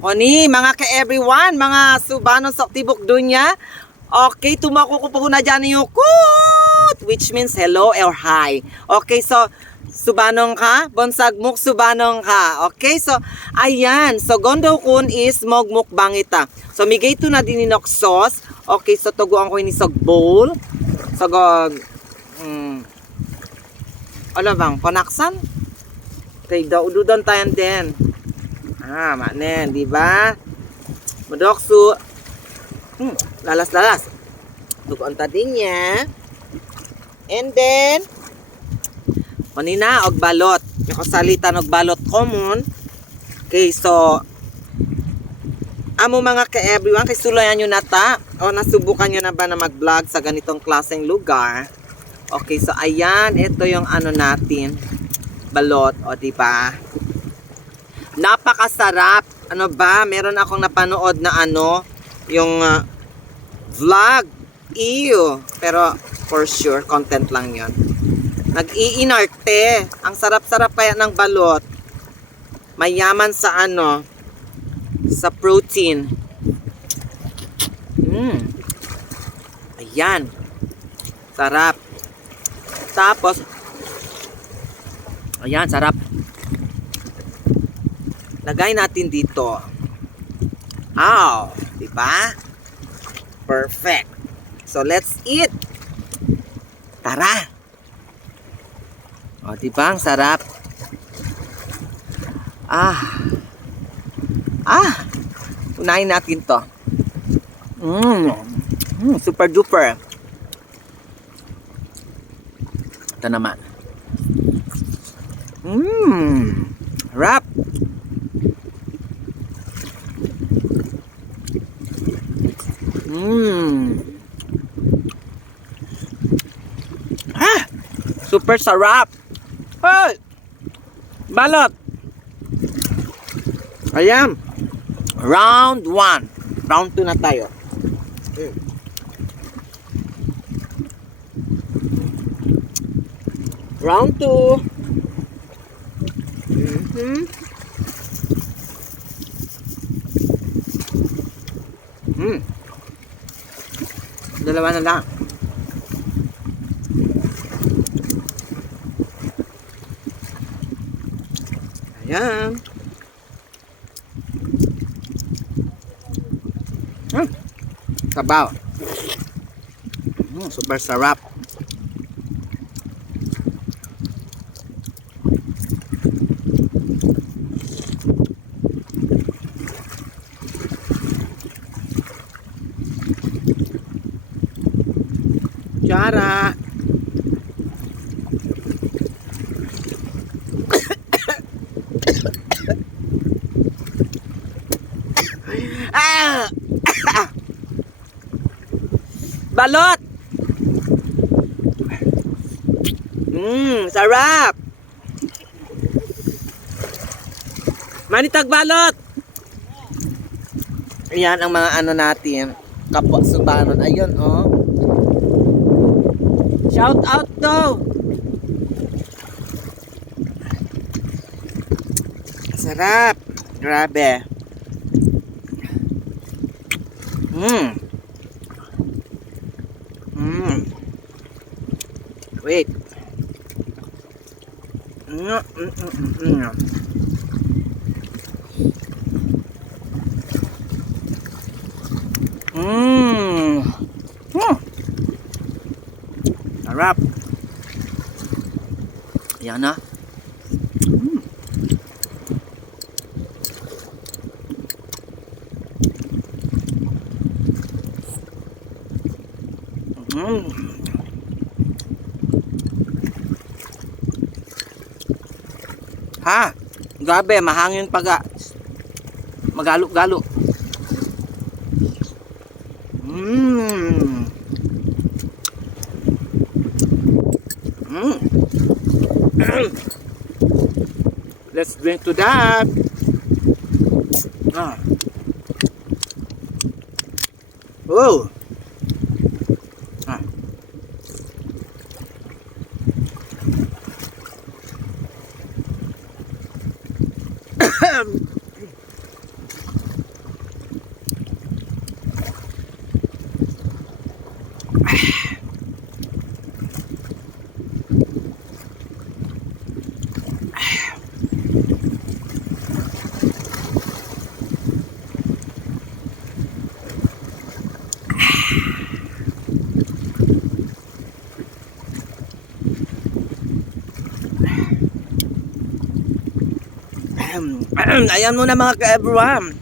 Oni, mga ka-everyone, mga subanon sa Tibok Dunya. Okay, tumako ko po na dyan yung kut, which means hello or hi. Okay, so, subanong ka, bonsag muk, subanong ka. Okay, so, ayan. So, gondo kun is mogmukbang ita. So, migay ito na dininok sauce. Okay, so, tuguan ko ini sa bowl. So, ano bang, panaksan? Okay, daududon tayo din. Manen, di ba? Madoksu. Lalas-lalas. Tugon ta din niya. And then, kanina, og balot. Yung salitan og balot common. Okay, so, amo mga ka-everyone, kay sulayan nyo na ta. O nasubukan nyo na ba na mag-vlog sa ganitong klaseng lugar? Okay, so ayan, ito yung ano natin. Balot, o diba? Napakasarap. Ano ba? Meron akong napanood na ano, yung vlog. Ew. Pero for sure, content lang yon. Nag-iinarte. Ang sarap-sarap kaya ng balot. Mayaman sa ano, sa protein. Ayan. Sarap. Tapos, ayan, sarap. Lagay natin dito. Diba? Perfect. So, let's eat. Tara. Diba? Ang sarap. Unahin natin to. Super duper. Ito naman. Wrap. Super sarap. Hoy! Balot. Ayan. Round 1. Round 2 na tayo. Round 2. Dalawa na lang. Ayan. Sabaw. Super sarap. Chara. Balot. Sarap. Manitag balot. Ayan ang mga ano natin. Kapwa subanon. Ayun, oh. Shout out daw. Sarap. Grabe. Wait. Sarap. Yan na. Grabe, mahangin pag magalo-galo. Let's drink to that. Whoa. Ayan muna mga ka-everyone.